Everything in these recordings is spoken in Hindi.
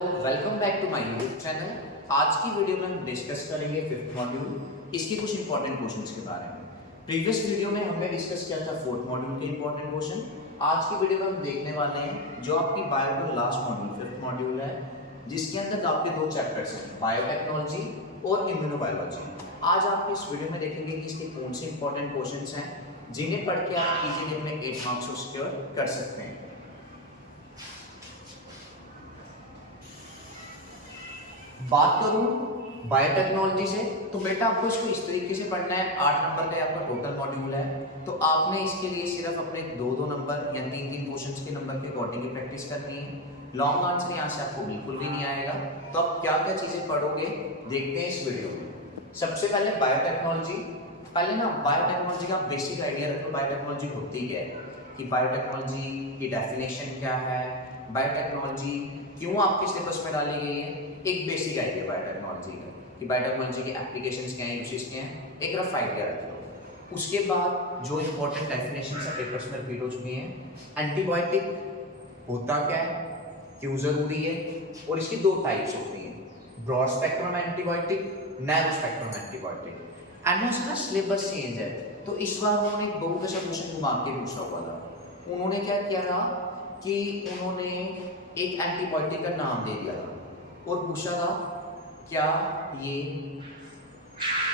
Welcome back to my YouTube channel. आज की वीडियो में हम डिस्कस करेंगे फिफ्थ मॉड्यूल, इसके कुछ इंपॉर्टेंट क्वेश्चंस के बारे में। प्रीवियस वीडियो में हमने डिस्कस किया था फोर्थ मॉड्यूल के इंपॉर्टेंट क्वेश्चन। आज की वीडियो में हम देखने वाले हैं जो आपकी बायो का लास्ट मॉड्यूल फिफ्थ मॉड्यूल है, जिसके अंदर आपके दो चैप्टर्स हैं, बायोटेक्नोलॉजी और इम्यूनोबायोलॉजी। आज आप इस वीडियो में देखेंगे कि इसके कौन से इंपॉर्टेंट क्वेश्चंस हैं जिन्हें पढ़ के आप इजीली अपने 8 मार्क्स को सिक्योर कर सकते हैं। बात करूं बायोटेक्नोलॉजी से तो बेटा आपको इसको इस तरीके से पढ़ना है। 8 नंबर का आपका टोटल मॉड्यूल है, तो आपने इसके लिए सिर्फ अपने 2-2 नंबर या 3-3 क्वेश्चंस के नंबर के अकॉर्डिंग ही प्रैक्टिस करनी है। लॉन्ग आंसर यहाँ से आपको बिल्कुल भी नहीं आएगा। तो आप क्या क्या चीजें पढ़ोगे देखते हैं इस वीडियो में। सबसे पहले बायोटेक्नोलॉजी। पहले ना बायोटेक्नोलॉजी का बेसिक आइडिया रखो, बायोटेक्नोलॉजी होती क्या है, कि बायोटेक्नोलॉजी की डेफिनेशन क्या है, बायोटेक्नोलॉजी क्यों आपके सिलेबस में डाली गई है। एक बेसिक आइडिया बायोटेक्नोलॉजी का कि बायोटेक्नोलॉजी की एप्लीकेशंस क्या हैं, यूसेज क्या हैं, एक रफ आइडिया रख लो। उसके बाद जो इंपॉर्टेंट डेफिनेशंस है पेपर्स में रिपीट हो चुकी हैं। एंटीबायोटिक होता क्या है, क्यों जरूरी है, और इसकी दो टाइप्स होती हैं, broad spectrum antibiotic, narrow spectrum antibiotic. And उसका सिलेबस चेंज है, तो इस बार उन्होंने एक बहुत अच्छा क्वेश्चन घुमा के पूछा हुआ था। उन्होंने क्या किया था कि उन्होंने एक एंटीबायोटिक का नाम दे दिया था और पूछा था क्या ये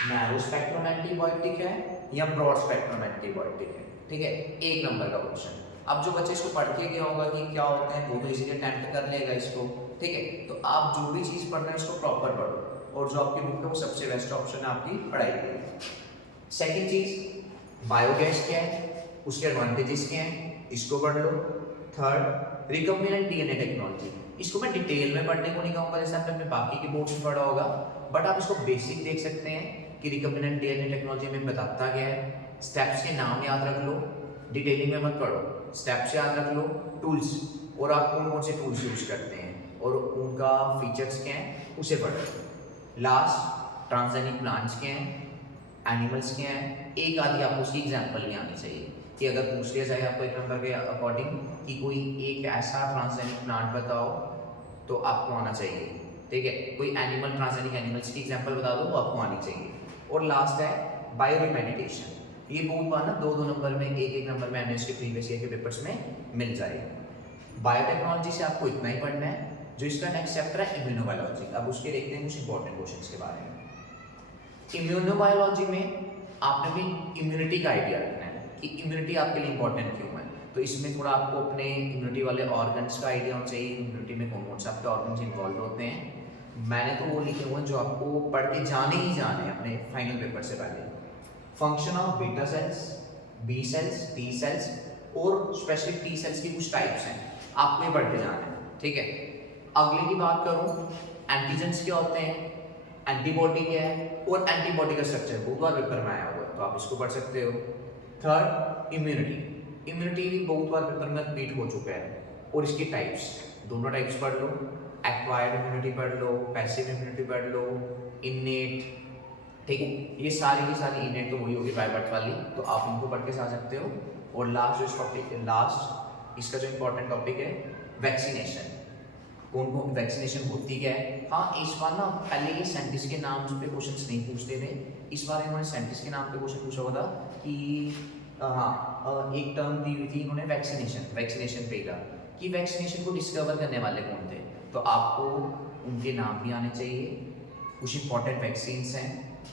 नैरो स्पेक्ट्रम एंटीबायोटिक है या ब्रॉड स्पेक्ट्रम एंटीबायोटिक है। ठीक है, 1 नंबर का क्वेश्चन। अब जो बच्चे इसको पढ़ के गया होगा कि क्या होते हैं वो तो इसीलिए अटेम्प्ट कर लेगा इसको। ठीक है, तो आप जो भी चीज़ पढ़ रहे हैं उसको प्रॉपर पढ़ो, और जो आपकी बुक है वो सबसे बेस्ट ऑप्शन है आपकी पढ़ाई के लिए। सेकेंड चीज़ बायोगैस क्या है, उसके एडवांटेजेस क्या हैं, इसको पढ़ लो। Third recombinant DNA technology. इसको मैं डिटेल में पढ़ने को नहीं कहूँगा जैसे आपने अपने बाकी की बोर्ड्स में पढ़ा होगा, बट आप इसको बेसिक देख सकते हैं कि रिकम्बिनेंट डीएनए टेक्नोलॉजी में बताता क्या है। स्टेप्स के नाम याद रख लो, डिटेलिंग में मत पढ़ो, स्टेप्स याद रख लो, टूल्स और आप कौन कौन से टूल्स यूज करते हैं और उनका फीचर्स क्या हैं उसे पढ़ो। लास्ट ट्रांसजेनिक प्लांट्स क्या हैं, एनिमल्स क्या हैं। एक आदि आपको उसकी एग्जाम्पल नहीं आनी चाहिए कि अगर पूछ लिया जाए आपको 1 नंबर के अकॉर्डिंग कि कोई एक ऐसा ट्रांसजेनिक प्लांट बताओ तो आपको आना चाहिए। ठीक है, कोई एनिमल ट्रांसजेनिक एनिमल्स की एग्जांपल बता दो वो आपको आनी चाहिए। और लास्ट है बायोरिमेडिटेशन। ये बहुत बार ना 2-2 नंबर में, 1-1 नंबर में एमएस के प्रीवियस ईयर के पेपर्स में मिल जाएगा। बायोटेक्नोलॉजी से आपको इतना ही पढ़ना है। जो इसका नेक्स्ट चैप्टर है इम्यूनोबायोलॉजी, अब उसके देखते हैं कुछ इंपॉर्टेंट क्वेश्चन के बारे में। इम्यूनोबायोलॉजी में आपने भी इम्यूनिटी का आइडिया रखना है कि इम्यूनिटी आपके लिए इंपॉर्टेंट क्यों है। तो इसमें थोड़ा आपको अपने इम्यूनिटी वाले ऑर्गन्स का आइडिया होना चाहिए, इम्यूनिटी में कौन कौन से आपके ऑर्गन्स इन्वॉल्व होते हैं। मैंने तो वो लिखे हुए हैं जो आपको पढ़ के जाने ही जाने अपने फाइनल पेपर से पहले। Function of beta cells, B cells, T cells और स्पेशली टी सेल्स की कुछ टाइप्स हैं, आपको ये पढ़ के जाना है। ठीक है, अगले की बात करूँ, एंटीजेंस क्या होते हैं, एंटीबॉडी क्या है और एंटीबॉडी का स्ट्रक्चर बहुत बार पेपर में आया हुआ है, तो आप इसको पढ़ सकते हो। Third immunity. इम्यूनिटी भी बहुत बार पेपर में रिपीट हो चुका है, और इसकी टाइप्स, दोनों टाइप्स पढ़ लो। एक्वायर्ड इम्यूनिटी पढ़ लो, पैसिव इम्यूनिटी पढ़ लो, इनेट। ठीक है, ये सारी की सारी इनेट तो वही होगी बाय बर्थ वाली, तो आप इनको पढ़ के जा सकते हो। और लास्ट जो टॉपिक है, लास्ट इसका जो इंपॉर्टेंट टॉपिक है वैक्सीनेशन। कौन कौन वैक्सीनेशन होती क्या है। हाँ, इस बार ना पहले ये साइंटिस्ट के नाम पे क्वेश्चंस नहीं पूछते थे, इस बार इन्होंने साइंटिस्ट के नाम पे क्वेश्चन पूछा हुआ था कि एक टर्म दी हुई थी इन्होंने वैक्सीनेशन पे था कि वैक्सीनेशन को डिस्कवर करने वाले कौन थे, तो आपको उनके नाम भी आने चाहिए। कुछ इंपॉर्टेंट वैक्सीन्स हैं,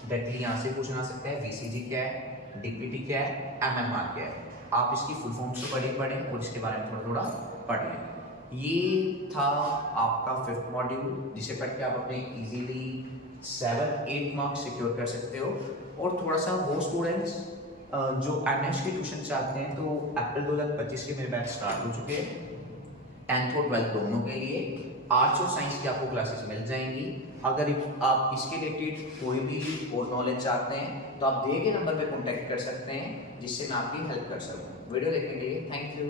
डायरेक्टली यहाँ से क्वेश्चन आ सकता है। VCG क्या है, DPT क्या है, MMR क्या है। आप इसकी फुल फॉर्म्स तो पढ़ें और इसके बारे में थोड़ा थोड़ा पढ़ लें। ये था आपका फिफ्थ मॉड्यूल, जिसे पढ़ के आप अपने इजीली 7-8 मार्क्स सिक्योर कर सकते हो। और थोड़ा सा वो स्टूडेंट्स जो एमएस की ट्यूशन चाहते हैं, तो अप्रैल 2025 के मेरे बैच स्टार्ट हो चुके हैं 10th और 12th दोनों के लिए। आर्ट्स और साइंस की आपको क्लासेस मिल जाएंगी। अगर आप इसके रिलेटेड कोई भी और नॉलेज चाहते हैं तो आप दिए गए नंबर पे कॉन्टैक्ट कर सकते हैं, जिससे मैं आपकी हेल्प कर सकूँ। वीडियो देखने के लिए थैंक यू।